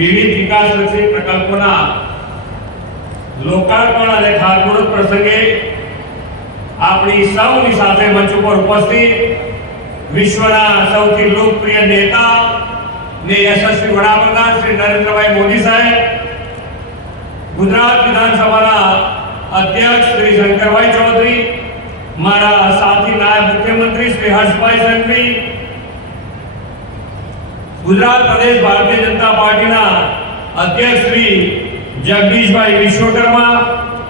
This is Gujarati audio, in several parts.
વિવિધ વિકાસલક્ષી પ્રકલ્પોના લોકાર્પણ અને ખાતમુહૂર્ત પ્રસંગે આપણી સૌની સાથે મંચ ઉપર ઉપસ્થિત વિશ્વના સૌથી લોકપ્રિય નેતા ને યશસ્વી વડાપ્રધાન શ્રી નરેન્દ્રભાઈ મોદી સાહેબ, ગુજરાત વિધાનસભાના અધ્યક્ષ શ્રી શંકરભાઈ ચૌધરી, મારા સાથી નાયબ મુખ્યમંત્રી શ્રી હર્ષભાઈ સંઘવી, ગુજરાત પ્રદેશ ભારતીય જનતા પાર્ટીના અધ્યક્ષ શ્રી જગદીશભાઈ વિશ્વકર્મા,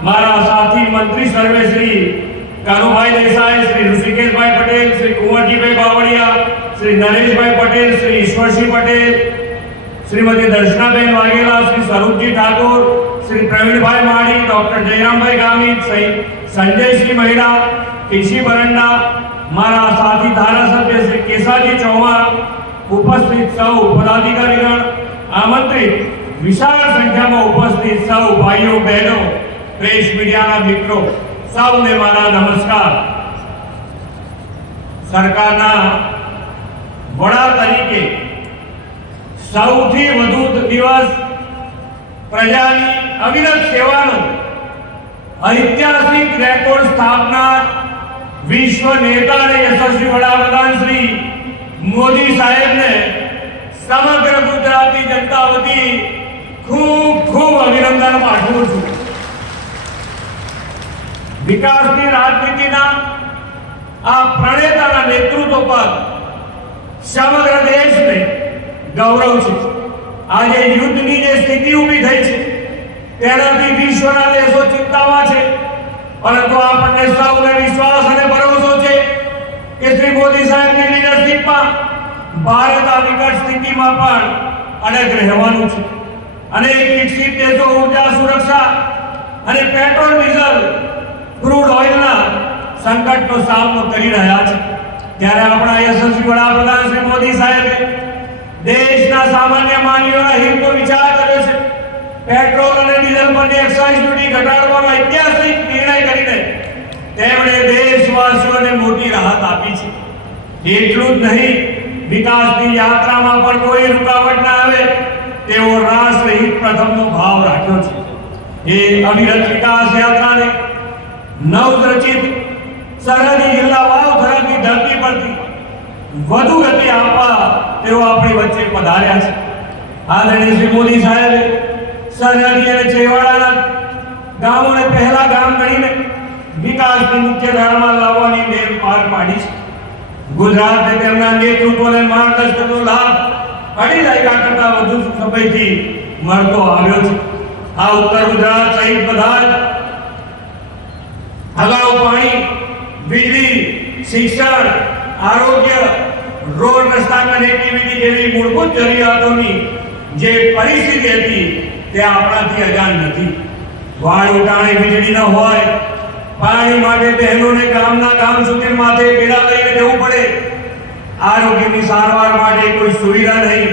મારા સાથી મંત્રી સર્વે શ્રી કાનુભાઈ દેસાઈ, શ્રી ઋષિકેશભાઈ પટેલ, શ્રી કુંવરજીભાઈ બાવળિયા, શ્રી નરેશભાઈ પટેલ, શ્રી ઈશ્વરસિંહ પટેલ, શ્રીમતી દર્શનાબેન વાઘેલા, શ્રી સ્વરૂપજી ઠાકોર, શ્રી પ્રવીણભાઈ માળી, ડોક્ટર જયરામભાઈ ગામિત, સંજયસિંહ મહિડા, કેશી બરંડા, મારા સાથી ધારાસભ્ય શ્રી કેસાજી ચૌહાણ, ઉપસ્થિત સૌ પદાધિકારીગણ, આમંત્રિત વિશાળ સંખ્યામાં ઉપસ્થિત સૌ ભાઈઓ બહેનો, પ્રેસ મીડિયાના મિત્રો, સૌને મારા નમસ્કાર। સરકારના વડા તરીકે સૌથી વધુ દિવસ પ્રજાની અવિરત સેવાનો ઐતિહાસિક રેકોર્ડ સ્થાપનાર વિશ્વ નેતા અને યશસ્વી વડાપ્રધાન શ્રી મોદી સાહેબને સમગ્ર ગુજરાતની જનતા વતી ખૂબ ખૂબ અભિનંદન પાઠવું છું। વિકાસની રાજનીતિના આ પ્રણેતાના નેતૃત્વ પર સમગ્ર દેશને ગૌરવ છે। આજે યુદ્ધની જે સ્થિતિ ઊભી થઈ છે તેનાથી વિશ્વના દેશો ચિંતામાં છે, પરંતુ આપણને સૌને વિશ્વાસ અને ભરોસો છે કે શ્રી મોદી સાહેબની લીડરશીપમાં ભારત આ વિકટ સ્થિતિમાં પણ અડગ રહેવાનું છે। અનેક વિકસિત દેશો ઉર્જા સુરક્ષા અને પેટ્રોલ ડીઝલ ક્રૂડ ઓઇલના સંકટનો સામનો કરી રહ્યા છે, ત્યારે આપણા યશસ્વી વડાપ્રધાન શ્રી મોદી સાહેબે દેશના સામાન્ય માનવીઓના હિતનો વિચાર કર્યો છે। પેટ્રોલ અને ડીઝલ પરની એક્સાઇઝ ડ્યુટી ઘટાડવાનો ઐતિહાસિક નિર્ણય કરીને તેમણે દેશવાસીઓને મોટી રાહત આપી છે। એટલું જ નહીં, વિકાસની યાત્રામાં પણ કોઈ રૂકાવટ ના આવે તેવો રાષ્ટ્રહિત પ્રથમનો ભાવ રાખ્યો છે। એ અવિરત વિકાસ યાત્રાને નવરચિત સરહદી જિલ્લા વાવથરાની ધરતી પરથી વધુ ગતિ આપવા તેઓ આપણી વચ્ચે પધાર્યા છે। આદરણીય શ્રી મોદી સાહેબે સરહદી અને છેવાડાના ગામોને પહેલા ગામ ગણીને વિકાસની મુખ્ય ધારામાં લાવવાની નેમ પાર પાડી છે। ગુજરાતને તેમના નેતૃત્વ અને માર્ગદર્શનનો લાભ અઢી દાયકા કરતા વધુ સમયથી મળતો આવ્યો છે। આ ઉત્તર ગુજરાત સહિત બધા અગાઉ પાણી, વીજળી, શિક્ષણ, આરોગ્ય, રોડ રસ્તા કનેક્ટિવિટી જેવી મૂળભૂત જરૂરિયાતોની જે પરિસ્થિતિ હતી તે આપણાથી અજાણ નથી। વાળ ઉટાણે વીજળી ન હોય, પાણી માટે બહેનોને ગામના ગામ સુધી માથે બેડા લઈને જવું પડે, આરોગ્યની સારવાર માટે કોઈ સુવિધા નહીં,